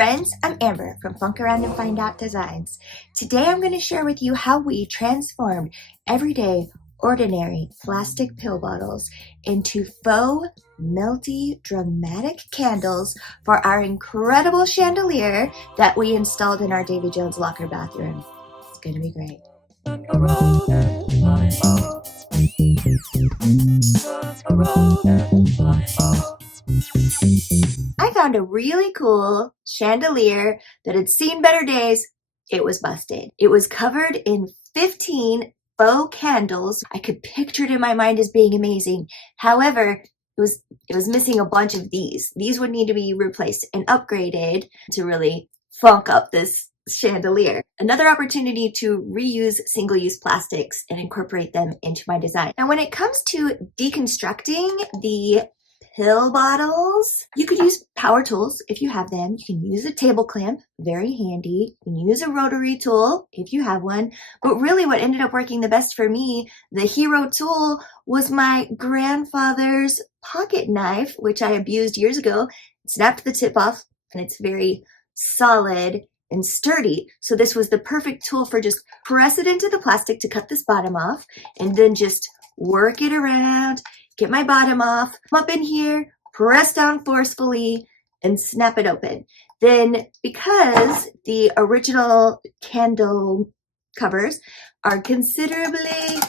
friends, I'm Amber from Funk Around and Find Out Designs. Today I'm going to share with you how we transformed everyday, ordinary plastic pill bottles into faux, melty, dramatic candles for our incredible chandelier that we installed in our Davy Jones locker bathroom. It's going to be great. I found a really cool chandelier that had seen better days. It was busted. It was covered in 15 faux candles. I could picture it in my mind as being amazing. However, it was missing a bunch of these. These would need to be replaced and upgraded to really funk up this chandelier. Another opportunity to reuse single-use plastics and incorporate them into my design. Now, when it comes to deconstructing the pill bottles, you could use power tools if you have them. You can use a table clamp, very handy. You can use a rotary tool if you have one. But really what ended up working the best for me, the hero tool, was my grandfather's pocket knife, which I abused years ago. It snapped the tip off and it's very solid and sturdy. So this was the perfect tool for just press it into the plastic to cut this bottom off and then just work it around, get my bottom off, come up in here, press down forcefully, and snap it open. Then because the original candle covers are considerably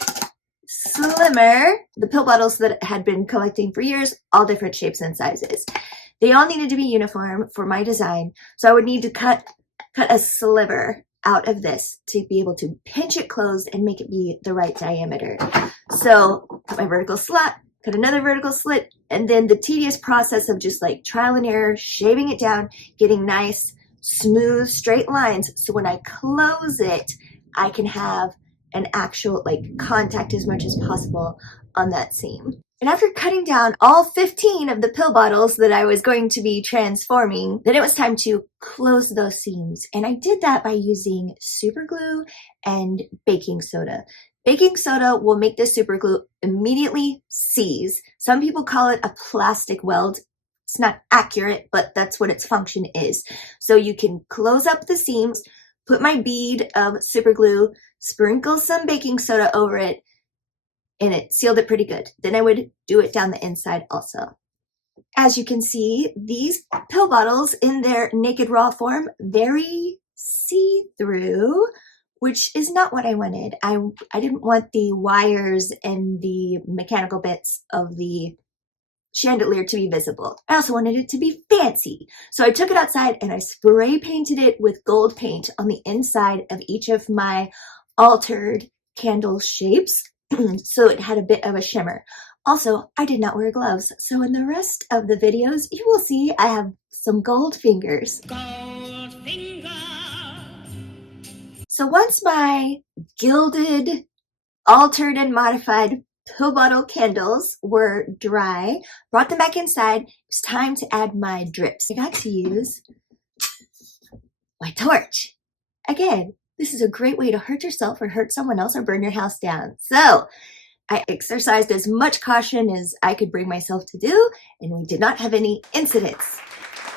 slimmer, the pill bottles that had been collecting for years, all different shapes and sizes, they all needed to be uniform for my design. So I would need to cut a sliver out of this to be able to pinch it closed and make it be the right diameter. So cut my vertical slit, cut another vertical slit, and then the tedious process of just like trial and error, shaving it down, getting nice, smooth, straight lines. So when I close it, I can have an actual like contact as much as possible on that seam. And after cutting down all 15 of the pill bottles that I was going to be transforming, then it was time to close those seams. And I did that by using superglue and baking soda. Baking soda will make the superglue immediately seize. Some people call it a plastic weld. It's not accurate, but that's what its function is. So you can close up the seams, put my bead of superglue, sprinkle some baking soda over it, and it sealed it pretty good. Then I would do it down the inside also. As you can see, these pill bottles in their naked raw form, very see-through, which is not what I wanted. I didn't want the wires and the mechanical bits of the chandelier to be visible. I also wanted it to be fancy. So I took it outside and I spray painted it with gold paint on the inside of each of my altered candle shapes. So it had a bit of a shimmer. Also, I did not wear gloves, so in the rest of the videos, you will see I have some gold fingers. Gold finger. So once my gilded, altered, and modified pill bottle candles were dry, brought them back inside, it was time to add my drips. I got to use my torch. Again, this is a great way to hurt yourself or hurt someone else or burn your house down. So I exercised as much caution as I could bring myself to do, and we did not have any incidents.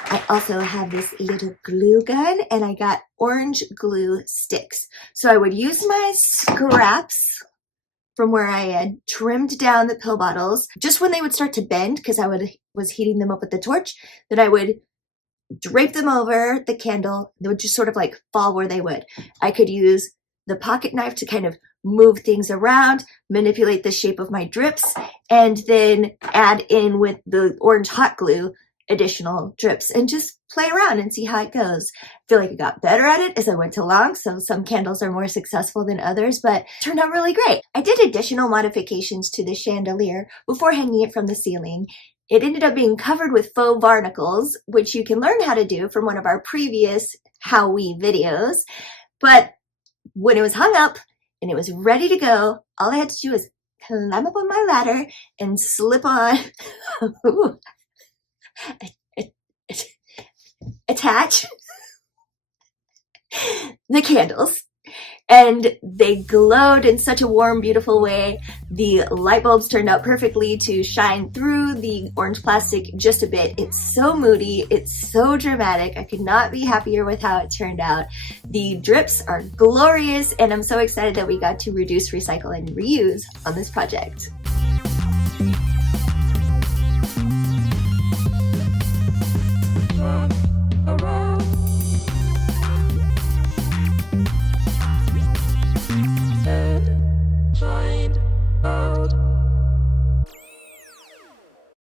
I also have this little glue gun, and I got orange glue sticks. So I would use my scraps from where I had trimmed down the pill bottles, just when they would start to bend, because I was heating them up with the torch, then I would drape them over the candle. They would just sort of like fall where they would. I could use the pocket knife to kind of move things around, manipulate the shape of my drips, and then add in with the orange hot glue additional drips and just play around and see how it goes. I feel like I got better at it as I went along, so some candles are more successful than others, but it turned out really great. I did additional modifications to the chandelier before hanging it from the ceiling. It ended up being covered with faux barnacles, which you can learn how to do from one of our previous How We videos. But when it was hung up and it was ready to go, all I had to do was climb up on my ladder and slip on, attach the candles. and they glowed in such a warm, beautiful way. The light bulbs turned out perfectly to shine through the orange plastic just a bit. It's so moody, it's so dramatic. I could not be happier with how it turned out. The drips are glorious, and I'm so excited that we got to reduce, recycle, and reuse on this project.